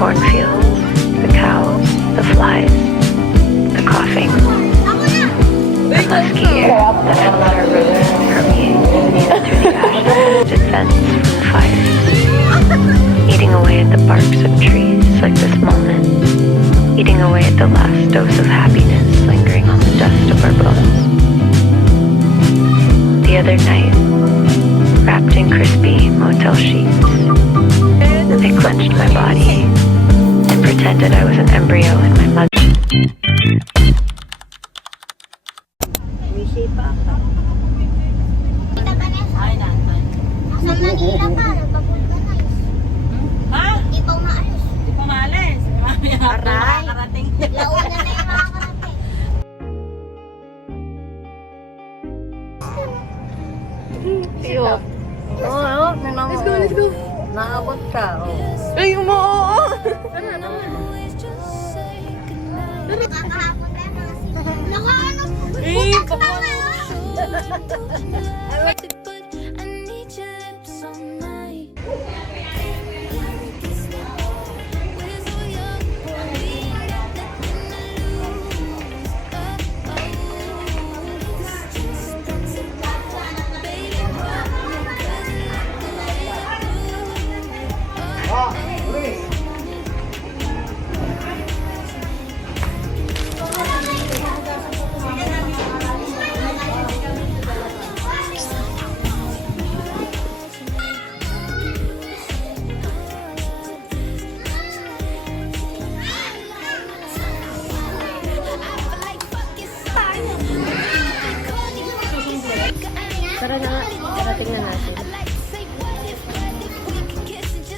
cornfields, the cows, the flies, the coughing, the musky air that had let her roots permeate through the ashes, defense from the fire, eating away at the barks of trees like this moment, eating away at the last dose of happiness lingering on the dust of our bones. The other night, wrapped in crispy motel sheets, I clenched my body and pretended I was an embryo in my mother. Sa Manila pa, nagpapulganize. Ha? Di pa umaalis. Di pa maalis. Aray. Nakarating. Launa na yung makakarating. Tiyo. Oo, let's go, let's go. Naabot ka, Ay, umoo! Nakakahapon tayo mga sila. Nakaano? Eh, Butak na nga. Tara na nga, karating na natin.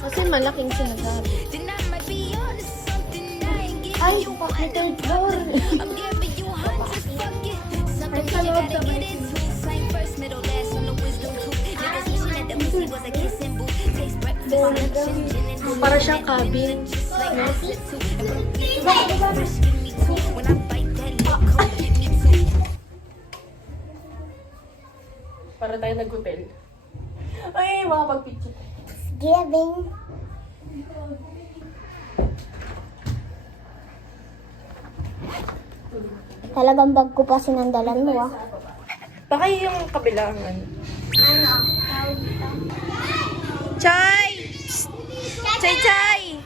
Kasi malaking sinasabi. Ay, third floor. Ay, sa loob sabay. Para siyang cabin. Para tayo nag-hotel. Ay, makapag-picture. Giving. Talagang bag ko pa sinandalan mo ah. Baka yung kabilangan. Ano? Chay! Chay, Chay!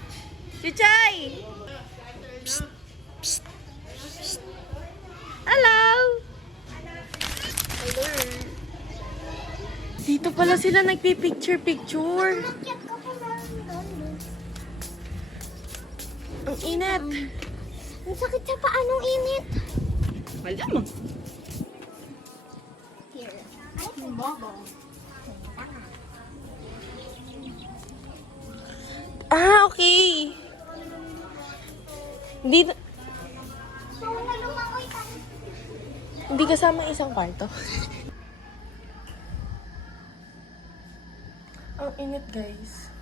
Chay! Hello! Dito pala sila nagpipicture-picture. Ang init. Ang sakit sa paanong init. Wala mo. Here. Ah, okay. So, wala lumangoy tayo. Hindi kasama isang kwarto. Ang init, guys.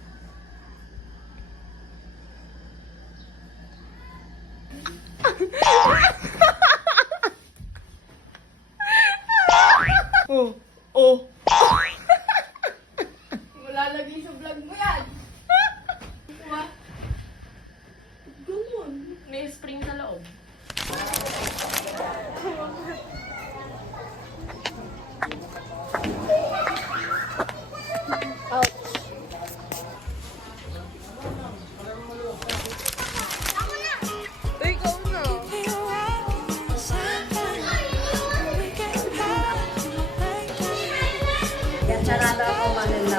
Oh, oh. Wala lagi sa vlog mo yan. Diba? Ganun. May spring sa loob. Ikaw na. Sarado ako Manila.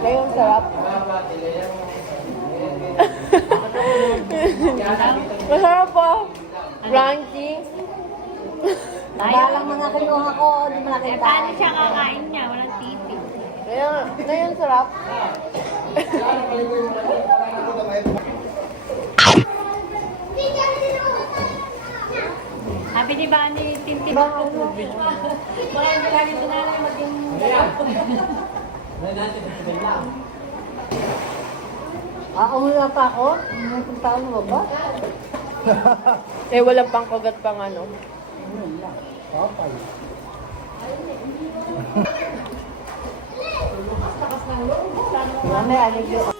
Ngayon, sarap. Masarap po. Ranking. Balang mga kinuha ko, di mo nakita. Paano siya kakain niya? Walang tipi. Ngayon, sarap. Sabi Sabi ni Bani, tintin Ba, ako ano? tubig. Baka yung lagi ito na lang maging Wala pa ako? May puntaan mo ba? Eh, walang pangkagat pang ano. Papay. Mami, alig yun.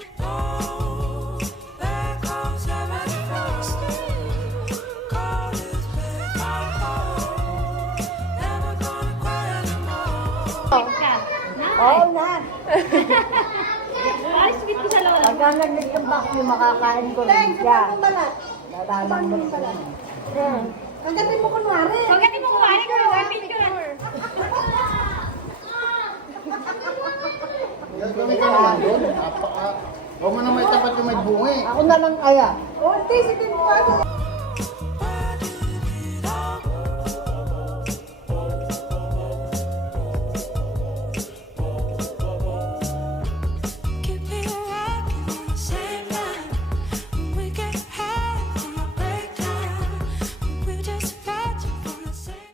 Oo na. Ay, sweet ko sa lola. Pagka nag-nagtabak niyo, makakain ko rin siya. Nalalambot ko lang. Pagdating mo kunwari. Pagdating mo kumari ko, yung picture. Huwag mo na may tapat yung may bunga eh. Ako na lang kaya. Oh, sige din po ako. Keep me rocking on the same line. When we get high from a breakdown, we're just fighting for the same.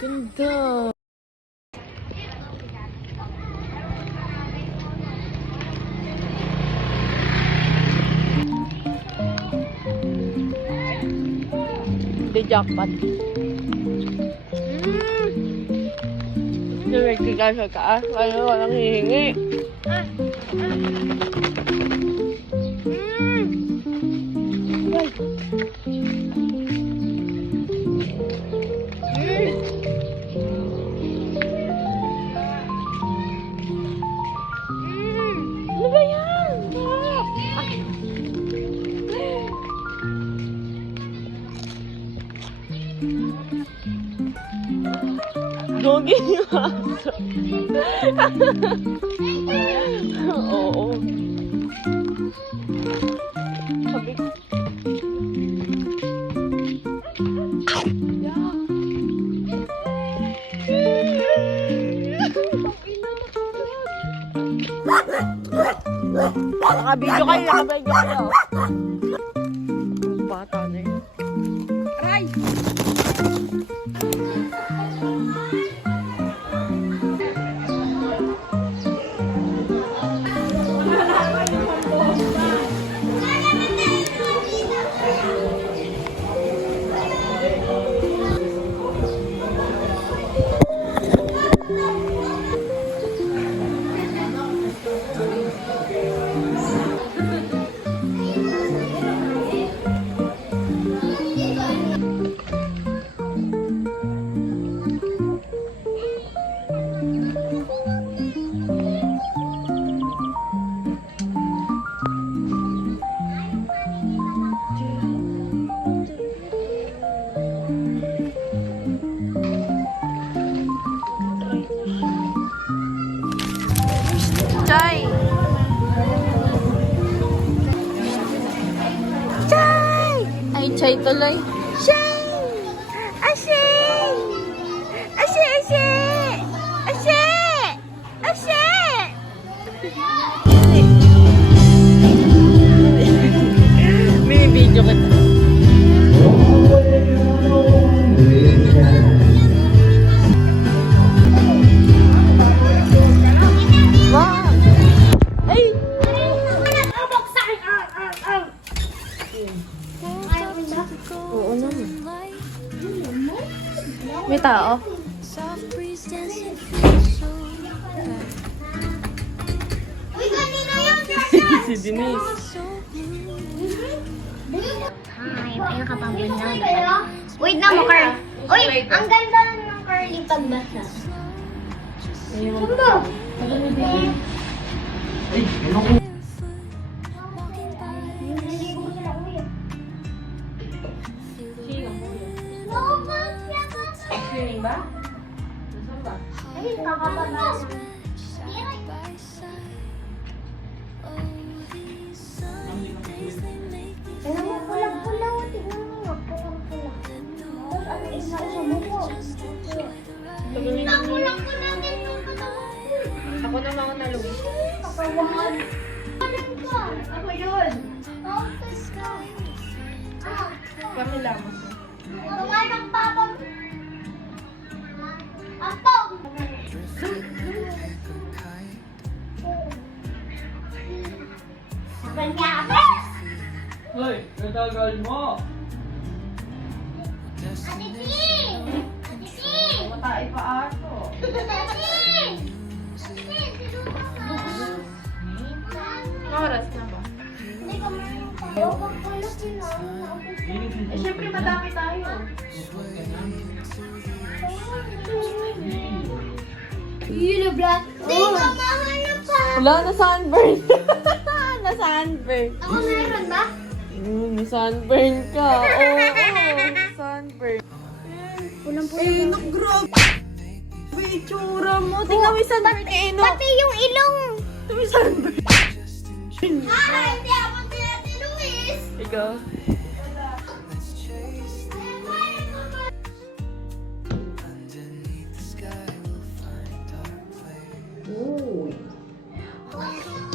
Ganda. The jackpot. Directly ka sa taas. Kaya walang hihingi. Ano ba yan? Gogi yung aso. Oo. Naka-video kayo, naka-video kayo. Ang bata na yun. Aray! Chay! Chay! Ay, Chay tuloy. Chay! Ashe! Ashe! Ashe! Ashe! Ashe! May video ka. Wow! Ay! Oo naman. May tao. Soft breeze dancing through the soul. Uy, kanina yun! Si Denise. So blue. Hi, ayun ka pang na. Wait na mo, Carl. Uy, ang ganda ng curly pagbasa. Sumbo! Walking by. Naliligo ko sila, uy. Swimming ba? Ayun, kakababa. Side by side. Oh, these sunny days, they make me Tignan mo, pulang-pulang. Tignan mo nga, pulang-pulang. Tapos ano, isa mo po. Pulang-pulang din yung katawan ko. Ako naman ako naluwi. Kapawahan. Ako yun. Tapos ka. Kami lang. Tungan ng papa mo. Apong! Panyabas! Hoy, natagal mo! Ate Ting! Ate Ting! Matay pa ato. Oras na ba? Hindi ka marunong tayo. Pagkala Eh, syempre madami tayo. Yun black. Hindi ka mahanap pa. Wala, na sunburn. Na sunburn. Ako meron ba? Na sunburn ka. Oo, sunburn. Eh, grabe. Itsura mo. Tingnan mo yung sunburn. Eh, no. Pati yung ilong. Tingnan mo yung sunburn. Hindi ako sila si Luis. Ikaw.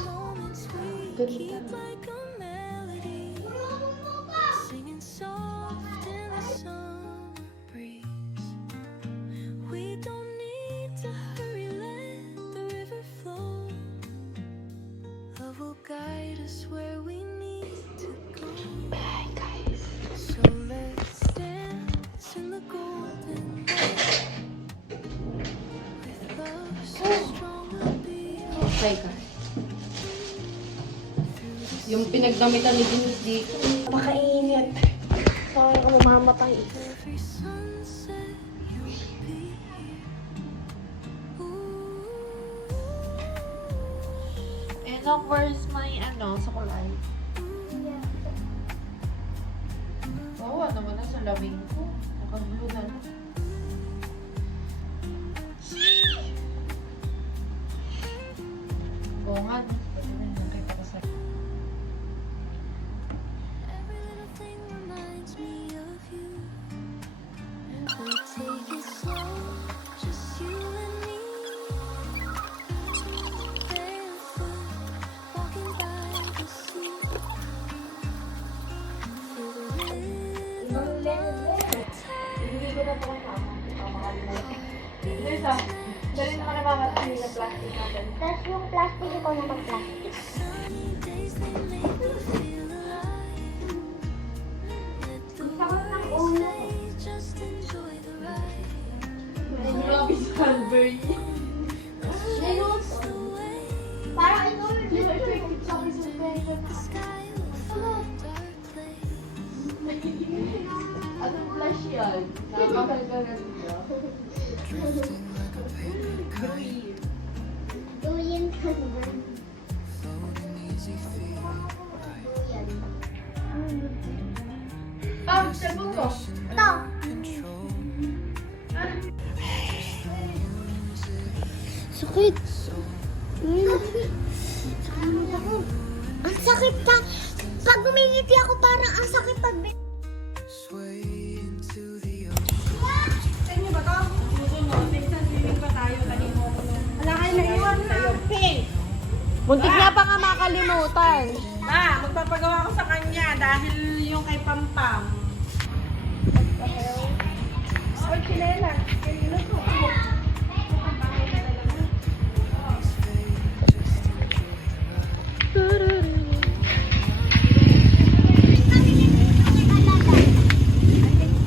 moments we keep like a melody, singing soft in the summer breeze. We don't need to hurry, let the river flow. Love will guide us where we need to go. Bye, guys. So let's dance in the golden light. With love so strong, we'll be Hi, ka. Yung pinagdamitan ni Denise dito. Makainit. Sorry, ako mamatay. every sunset you'll be here. Ooh. Eh, no, where's my, sukulay? Oo, naman na sa labing ko. Nakagulo na. Oo nga. Nakita ko sa... Every little thing reminds me of you. We take it slow, just you and me. Barefoot Dali na ka namamatay na plastic natin. Tapos yung plastic, ikaw na mag-plastic. Just enjoy the ride. Grabe sunburn. Parang ikaw yung effective sa akin sa The sky will fall a dark place. Anong flash yan? Nakakakal ka na dito. Drifting like a paper kite. Duyan ka naman. Floating easy feeling. Duyan. Cellphone ko. Ito. Control. Sakit. Ang sakit ka. Pag umingiti ako, parang ang sakit pag... Sway into the ocean. Wala kayo naiwan na. Muntik na pa nga makalimutan. Ma, magpapagawa ko sa kanya dahil yung kay Pampam. Ay, kinela. Kinela ko.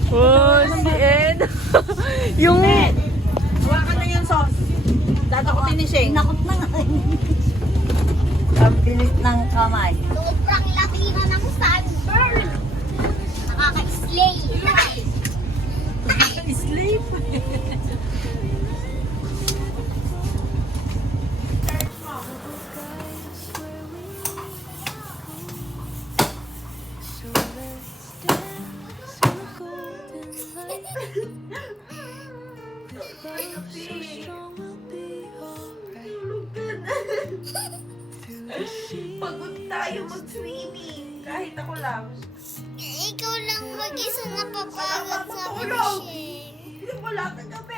Oh, si Ed. Yung... Hawakan na yung sauce. Dadakutin ni Shane. Nakot na nga. Ang bilis ng kamay. Sobrang laki na ng sunburn. Nakaka-slay. Sleep. So let's dance in the golden light. With love so strong we'll be alright. Through the sea. Pagod tayo mag-swimming. Kahit ako lang. Ikaw lang mag-isa na papagod sa Tulog. machine. Hindi wala ka gabi.